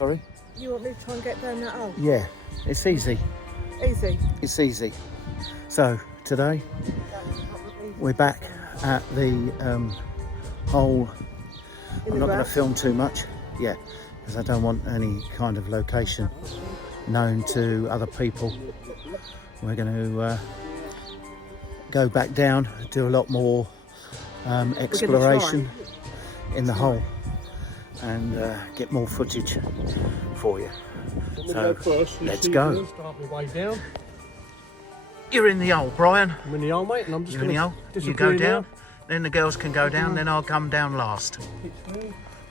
Sorry? You want me to try and get down that hole? Yeah, it's easy. Easy. It's easy. So today we're back at the hole. I'm not going to film too much, yeah, because I don't want any kind of location known to other people. We're going to go back down, do a lot more exploration in the hole, and get more footage for you. So let's go. Start my way down. You're in the hole, Brian. I'm in the hole, mate, and I'm just You're in the hole. You go down, then the girls can go down, then I'll come down last.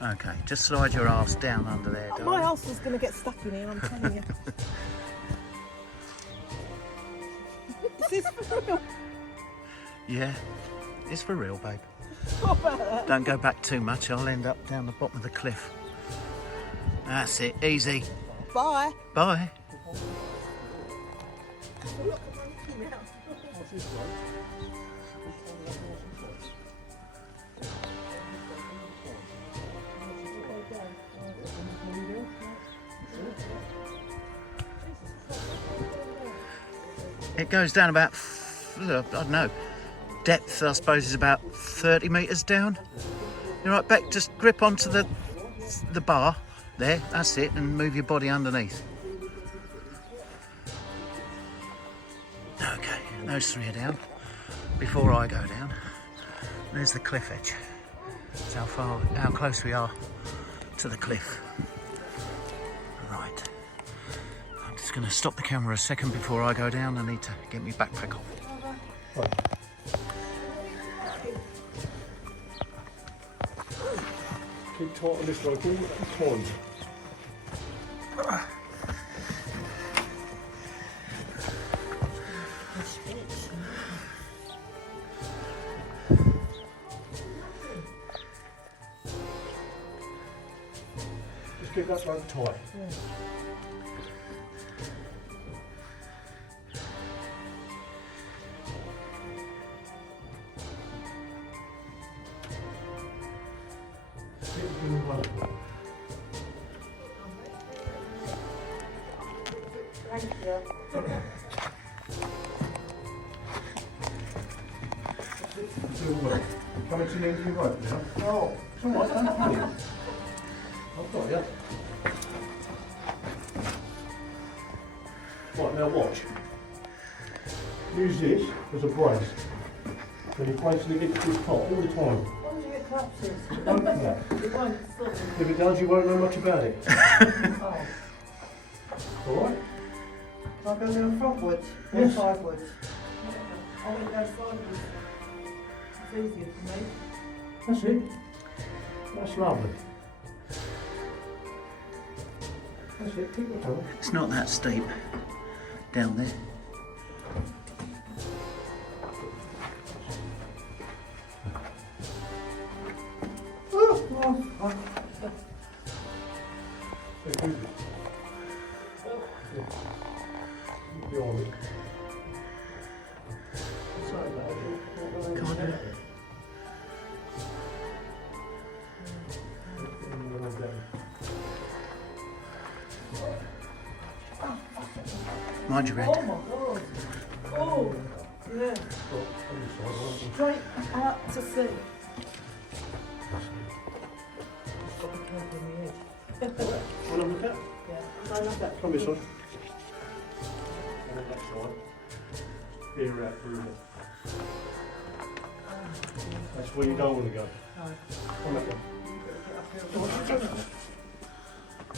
Okay, just slide your ass down under there, darling. My ass is going to get stuck in here, I'm telling you. Is this for real? Yeah, it's for real, babe. What about that? Don't go back too much, I'll end up down the bottom of the cliff. That's it, easy. Bye. Bye. It goes down about, I don't know, depth I suppose is about 30 metres down. You're right, Beck, just grip onto the bar there, that's it, and move your body underneath. Okay, those three are down. Before I go down, there's the cliff edge. That's how close we are to the cliff. Right. I'm just going to stop the camera a second before I go down. I need to get my backpack off. Right. Keep tight on this rope, all the time. Just keep that rope tight. Yeah. Thank you. Coming to the end of your rope now. Oh. It's all right, don't panic. I've got you. Right, now watch. Use this as a brace. When you're bracing against this top all the time. Once you get collapses, It won't collapse. it won't stop. If it does, you won't know much about it. Oh. Alright? I'll go down frontwards or Yes. sidewards. I went down sideways. It's easier for me. That's it. That's lovely. That's it, keep it going. It's not that steep down there. Come on, then. Mind your head. Oh my god. Oh, yeah. Straight out to sea. Want to look at? Yeah, I love that. Come this way. On that side. Here out through it. That's where you don't want to go. On that one.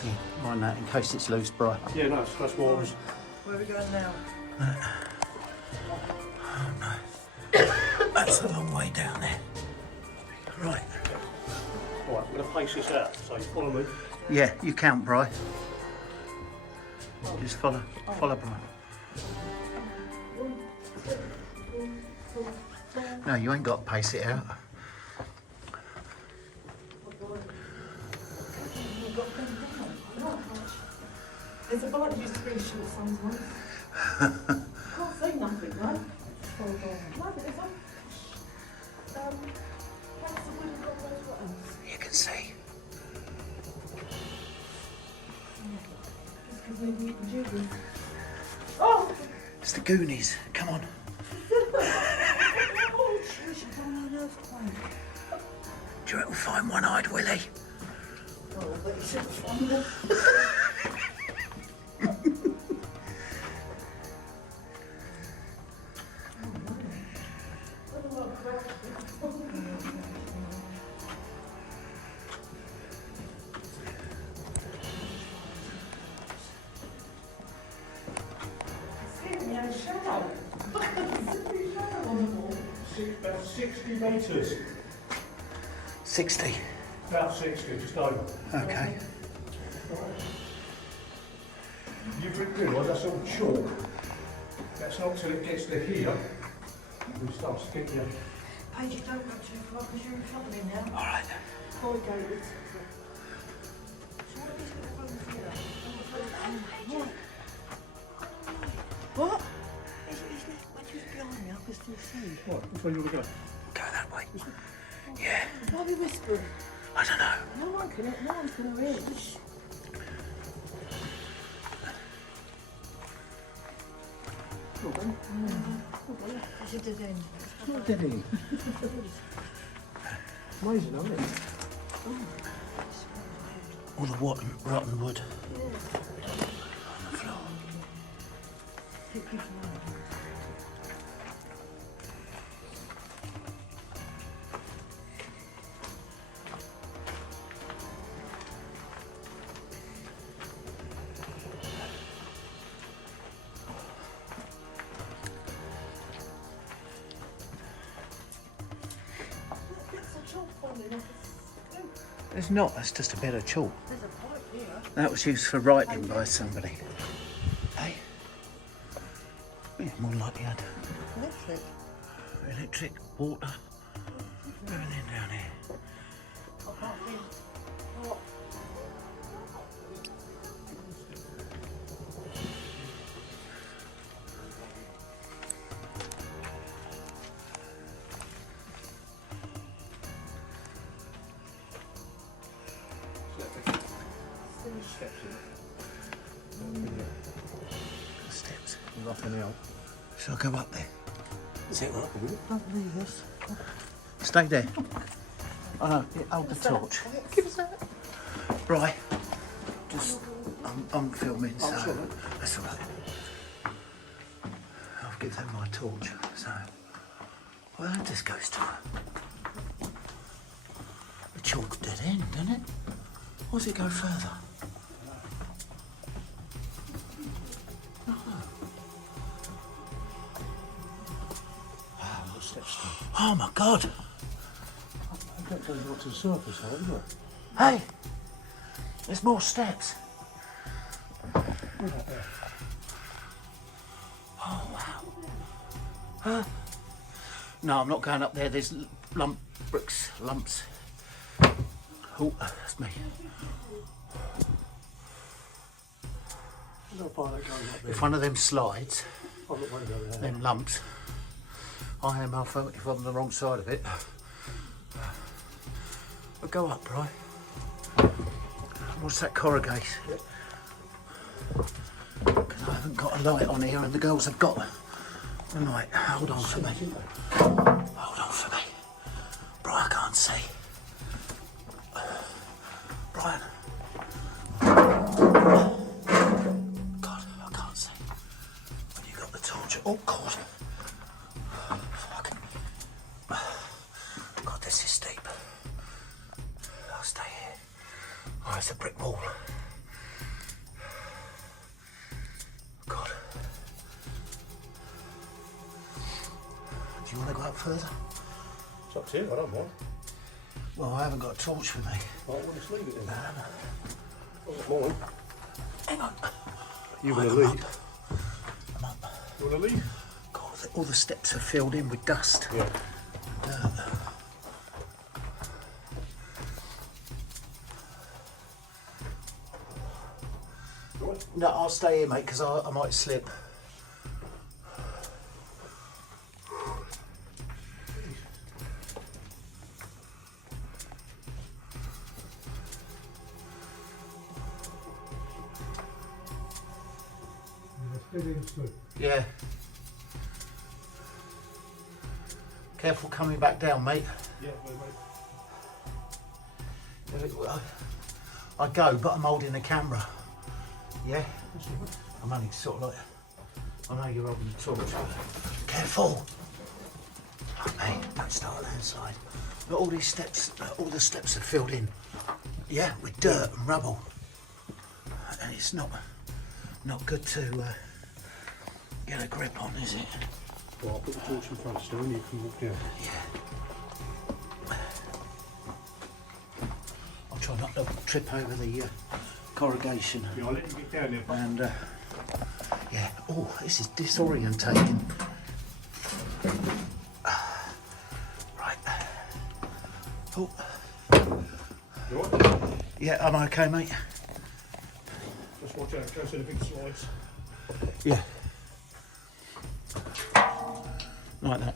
Yeah, mind that in case it's loose, Brian. Yeah, no, that's what I was. Where are we going now? Oh no. That's a long way down there. Right. Right, I'm going to pace this out, so you follow me. Yeah, you count, Brian. Just follow Brian. No, you ain't got to pace it out. There's a bike used to be short sometimes. Can't say nothing, no? No, but there's You can see. It's the Goonies. Come on. Oh, we should go on an earthquake. Do you reckon we'll find One-Eyed Willie? Oh, but you shouldn't find them. About 60 metres. 60. About 60, just over. Okay. You've realised that's all chalk. That's not till it gets to here. We start sticking it. Paige, you don't go too far because you're in trouble in now. All right. Corrugated. So what is going to run here? What? Is it when she's behind me, I can still see. Right, which way you want to go? Go that way. Yeah. Why are we whispering? I don't know. No one's going to hear us. It's a dead end. Not dead end. Amazing, isn't it? All the rotten wood on the floor. It's not, that's just a bit of chalk. There's a pipe here. That was used for writing by somebody. Hey? Yeah, more like you had Electric. electric, water, everything down here. I can't think. What? Steps. Nothing else. Shall I go up there? Is it what? Don't leave us. Stay there. Oh no, yeah, hold the torch. Give us that. Right. Just, I'm filming, so sorry. that's all right. I'll give them my torch. So, well, that just goes to the chalk dead end, doesn't it? Or does it go further? Oh my God! That goes right to the surface, doesn't it? Hey, there's more steps. Oh wow! No, I'm not going up there. There's lumps. Oh, that's me. How far that goes up there? If one of them slides, I'm not worried about that. them lumps, I am if I'm on the wrong side of it. But go up, right? What's that corrugate? Because I haven't got a light on here and the girls have got a light. Hold on for me. Hold on for me. Brian, I can't see. Brian. God, I can't see. When you got the torch. Oh, God. Fuck. God, this is steep. I'll stay here. Oh, it's a brick wall. God. Do you want to go up further? It's up to you, I don't mind. Well, I haven't got a torch with me. Right, we'll just leave it then. Mine. Hang on. You want to I'm leave? up. I'm up. You want to leave? God, all the steps are filled in with dust. Yeah. No, I'll stay here, mate, because I might slip. Dead end, Stu. Yeah. Careful coming back down, mate. Yeah, wait, mate. I go, but I'm holding the camera. Yeah? That's all right. I'm only sort of like, I know you're holding the torch, but careful. Right, mate, don't start on the inside. Look, all these steps, all the steps are filled in. Yeah, with dirt and rubble. And it's not good to get a grip on, is it? Well, I'll put the torch in front, Stu, and you can walk down. Yeah. I'll try not to trip over the corrugation. Yeah, I'll let you get down there. And yeah, oh, this is disorientating. Right. Oh, You all right? yeah, I'm okay, mate. Just watch out, go to the big slides. Yeah. Like that.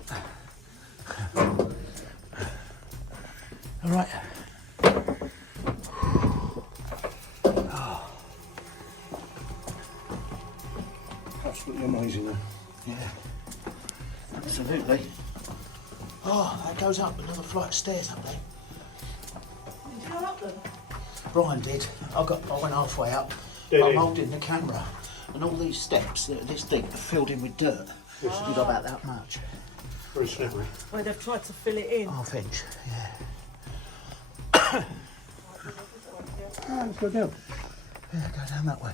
All right. Absolutely amazing, though. Yeah. Absolutely. Oh, that goes up another flight of stairs up there. Did you go up them? Brian did. I went halfway up. Did I'm he? holding the camera, and all these steps that are this deep are filled in with dirt. Yes. You got about that much. Very slippery. Well, they've tried to fill it in. Half inch. Yeah. Oh, let's go down. Yeah, go down that way.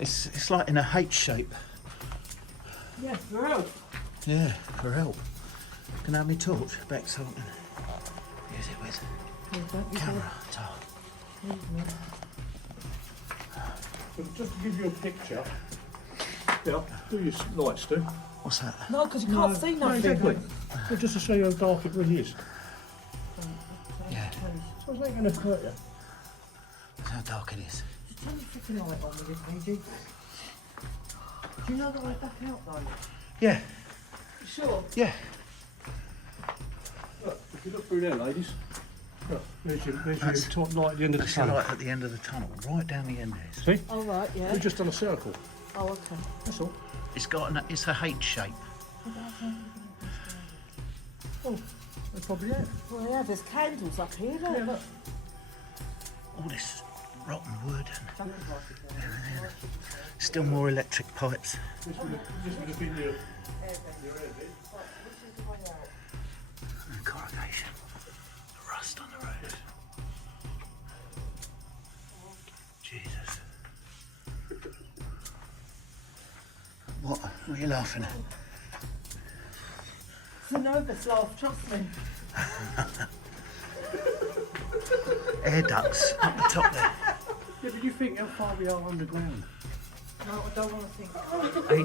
It's like in a H shape. Yeah, for help. Yeah, for help. Can I have my torch back so I can use it with camera dark. But just to give you a picture. Yeah, do your lights, Stu. What's that? No, because you can't see No, nothing. exactly. But just to show you how dark it really is. Yeah, So it's not going to hurt you. that's how dark it is. Just turn your freaking light on with it, Paige. Do you know the way back out though? Yeah, You sure? yeah. Look, if you look through there, ladies. Look, there's your That's- top light at the end of the That's the tunnel. light at the end of the tunnel, right down the end there. See? Oh, right, yeah. We've just done a circle. Oh, okay. That's all. It's got it's a H shape. Oh, that's probably it. Well, yeah, there's candles up here, Yeah, don't look. All this rotten wood and still more electric pipes. This would have been your And corrugation. The rust on the road. Jesus. What? What are you laughing at? It's a nervous laugh, trust me. Air ducts up the top there. Yeah, but you think how far we are underground? No, I don't want to think.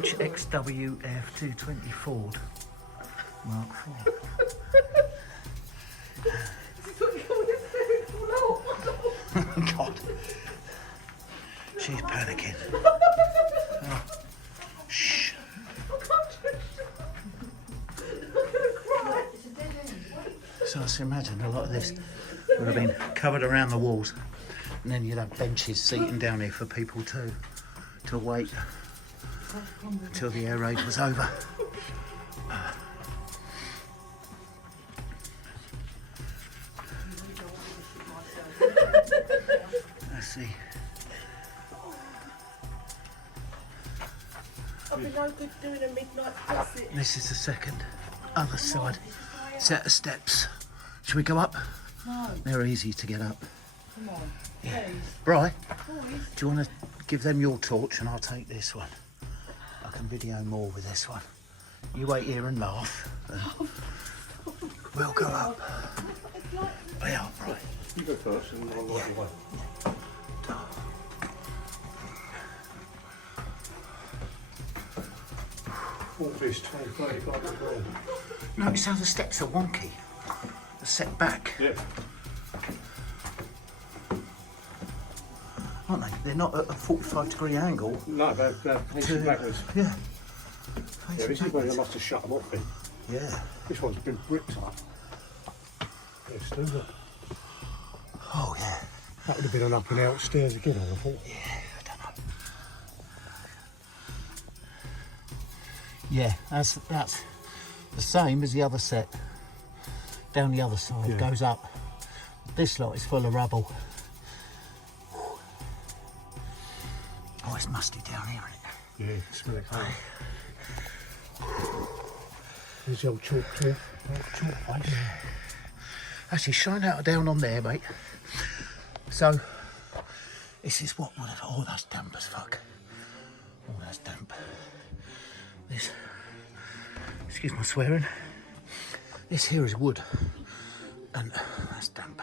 HXWF 220 Ford Mark IV. God. She's panicking. Oh. Shh. So I can imagine a lot of this would have been covered around the walls, and then you'd have benches seating down here for people to wait until the air raid was over. Let's see. I'd be no good doing a midnight visit. This is the second, other side set of steps. Should we go up? No, They're easy to get up. come on. Yeah. Please. Bri, Please. do you want to give them your torch and I'll take this one? I can video more with this one. You wait here and laugh. And we'll go up. We are, Bri. You go first and I'll light the way. All this 20, 35 grand. Notice how the steps are wonky. They're set back, Yeah. aren't they? They're not at a 45-degree angle. No, they're facing backwards. Yeah. Yeah, Facing this is where you backwards. must have shut them off in. Yeah. This one's been bricked up. Yeah, still look. Oh, yeah. That would have been an up and out stairs again, I thought. Yeah, I don't know. Yeah, that's the same as the other set. Down the other side, Yeah. goes up. This lot is full of rubble. Oh, it's musty down here, isn't it? Yeah, smell it coming. There's the old chalk here. Chalk face. Actually, shine out down on there, mate. So, this is what would have... Oh, that's damp as fuck. Oh, that's damp. This... Excuse my swearing. This here is wood. And that's damp.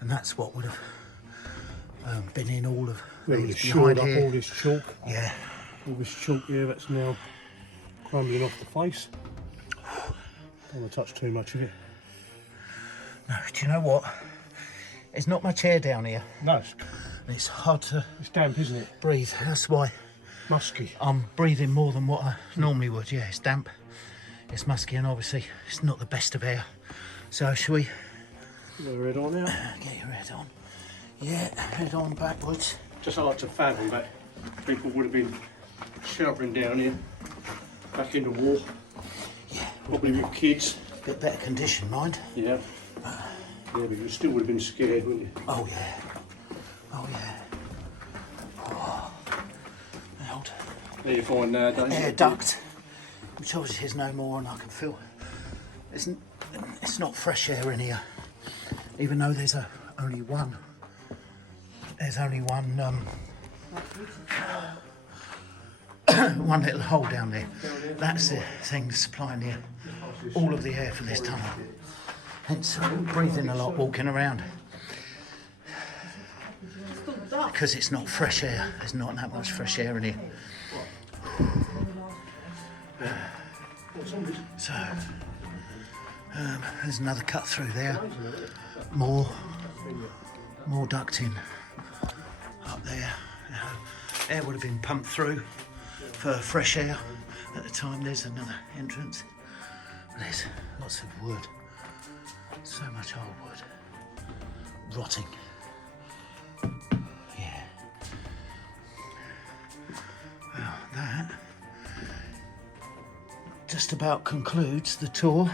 And that's what would have been in all of Where we these shored behind up here. all this chalk. Yeah. All this chalk here that's now crumbling off the face. Don't want to touch too much of it. No, do you know what? There's not much air down here. No, It's hard to it's damp, isn't it? breathe. That's why Musky. I'm breathing more than what I normally would. Yeah, it's damp, it's musky, and obviously it's not the best of air. So shall we Get your head on now. get your head on? Yeah, head on backwards. Just like to fathom that people would have been showering down here back in the war. Yeah, Probably with kids. bit better condition, mind. Yeah. Yeah, but you still would have been scared, wouldn't you? Oh yeah, oh yeah. Oh. Old There you find nowadays. air duct, which obviously is no more, and I can feel it's not fresh air in here, even though there's only one. There's only one one little hole down there. That's the thing supplying all of the air for this tunnel. Hence, I'm breathing a lot walking around. Because it's not fresh air. There's not that much fresh air in here. So, there's another cut through there. More ducting up there. Air would have been pumped through for fresh air at the time. There's another entrance. There's lots of wood. So much old wood. Rotting. Yeah. Well, that just about concludes the tour.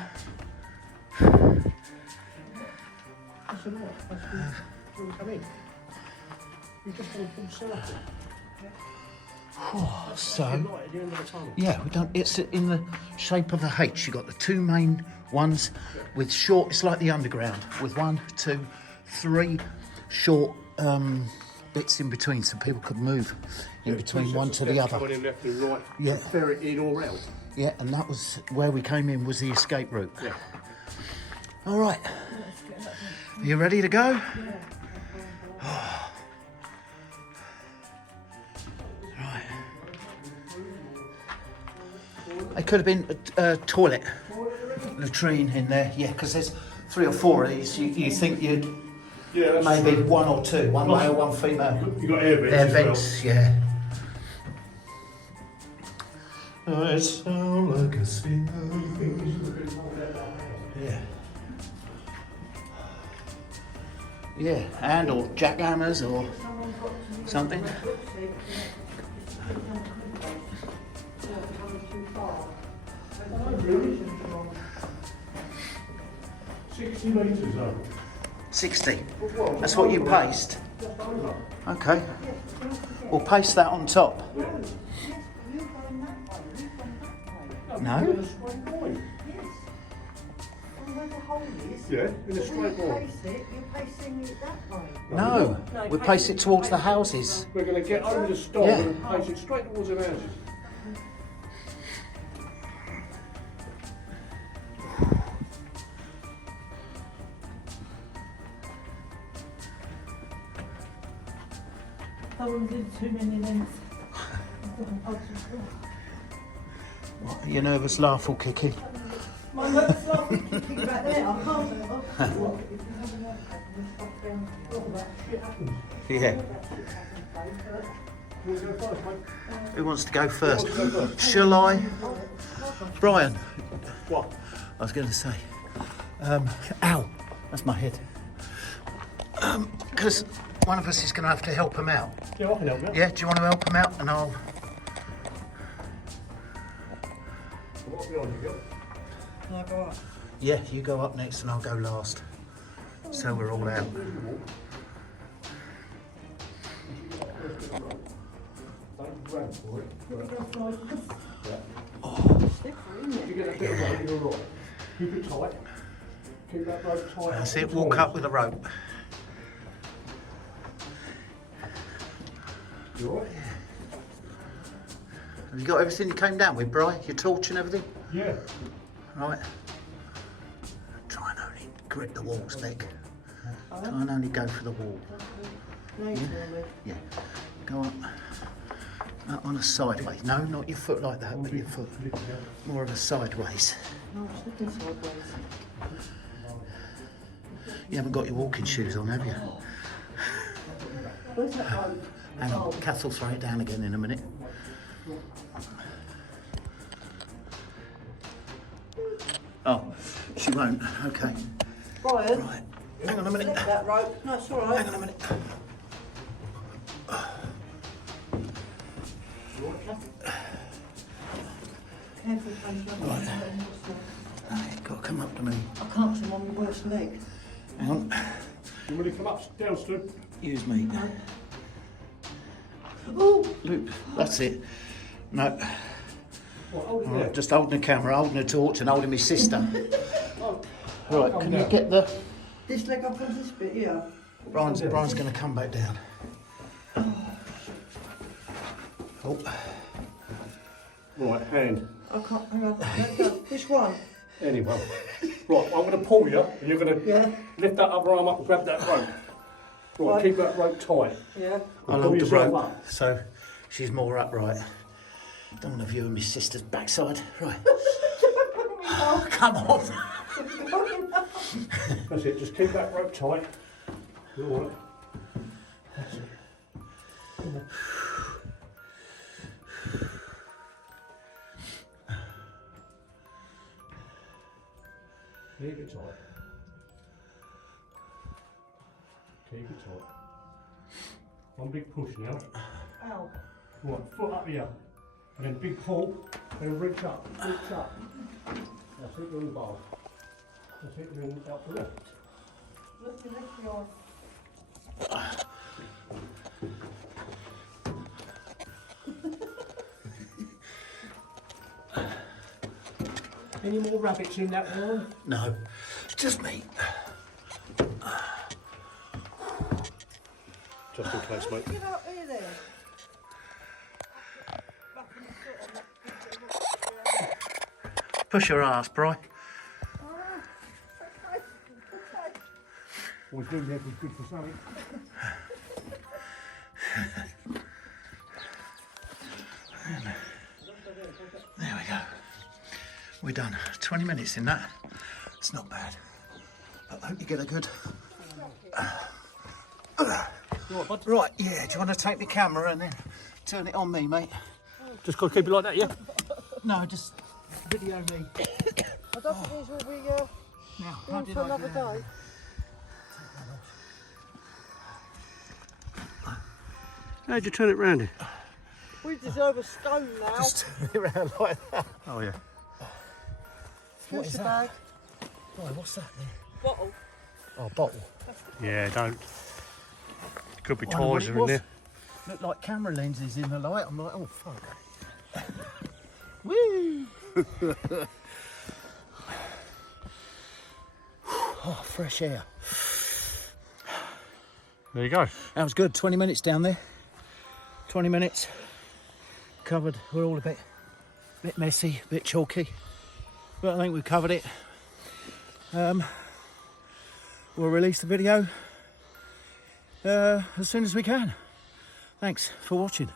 So, yeah, we don't. It's in the shape of a H. You got the two main ones with short. It's like the underground with 1, 2, 3 short bits in between, so people could move in between one to the other. Coming in left and right. Yeah. Ferret in or out. Yeah, and that was where we came in. Was the escape route. Yeah. All right. Are you ready to go? Right. It could have been a toilet, latrine in there. Yeah, because there's 3 or 4 of these. You think you'd Yeah, that's maybe true. 1 or 2, one male, 1 female. You got air vents Air as well. vents, yeah. I sound like a singer. Yeah. Yeah, and or jackhammers or something. $60 metres though. 60. That's what you paste. Okay. We'll paste that on top. No? Yeah, in a straight line. You're pasting it that way. No. We paste it towards the houses. We're going to get over the stone Yeah. and place it straight towards the houses. I wouldn't do too many lengths. What, are you nervous, laugh or kicky? My looks like kicking back there. I can't. Yeah. Who wants to go first? Shall I? Brian. What? I was going to say. Ow. That's my head. Because one of us is going to have to help him out. Yeah, I can help you. Yeah, do you want to help him out? And I'll... What behind you, Gil? Can I go up? Yeah, you go up next and I'll go last. So we're all out. Don't grab for it. Let me go slide. Yeah. Slippery, isn't You it? get a bit of rope, you're all right. Keep it tight. Keep that rope tight. That's it, walk up with a rope. You all right? Have you got everything you came down with, Bri? Your torch and everything? Yeah. Right. Try and only grip the walls, Nick. Try and only go for the wall. No, you tell me. Yeah. Go up. On a sideways. No, not your foot like that, but your foot. More of a sideways. No, it's looking sideways. You haven't got your walking shoes on, have you? Where's that rope? Hang on, Kath will throw it down again in a minute. Oh, she won't. Okay. Brian, Right. Hang on a minute. slip that rope. No, it's all right. Hang on a minute. Careful, Fraser. You've got to come up to me. I can't, 'cause I'm on my worst leg. Hang on. You ready to come up, down, Stu? Use me. Oh! Loop. That's it. No. What, hold it Right, there. just holding the camera, holding the torch and holding my sister. Oh, Right, come can you down. get the... This leg up on this bit, yeah. Brian's going to come back down. Oh. Right, hand. I can't, hang on. No. Which one? Anyway. Right, I'm going to pull you, and you're going to Yeah. lift that other arm up and grab that rope. Right, Right. keep that rope tight. Yeah. I'll Pull hold the yourself rope up. so she's more upright. Don't want to view my sister's backside. Right. Oh, come on. That's it, just keep that rope tight. You're all right. That's it. Come on. Keep it tight. Keep it tight. One big push now. Ow. Right, foot up here. And then big pull. Then reach up. Reach up. That's it, you're in the bar. That's it, you're in out the left. Look, your leg's behind. Any more rabbits in that one? No, it's just me. Just in case, mate. Get out here then. Push your ass, Bri. Always doing that was good for something. There we go. We're done. 20 minutes in that. It's not bad. But I hope you get a good... Right, yeah. Do you want to take the camera and then turn it on me, mate? Just got to keep it like that, yeah? No, just video me. I don't think these will be Now, how in did for I another get out of day. How'd you turn it round? We deserve a scone now. Just turn it around like that. Oh, yeah. What is Push the that? bag. Right, what's that then? Bottle. Oh, bottle. Yeah, don't. Could be Wonder what toys it are in was. there. Looked like camera lenses in the light. I'm like, oh, fuck. Woo! Oh, fresh air. There you go. That was good. 20 minutes down there. 20 minutes. Covered. We're all a bit messy, a bit chalky. But I think we've covered it. We'll release the video as soon as we can. Thanks for watching.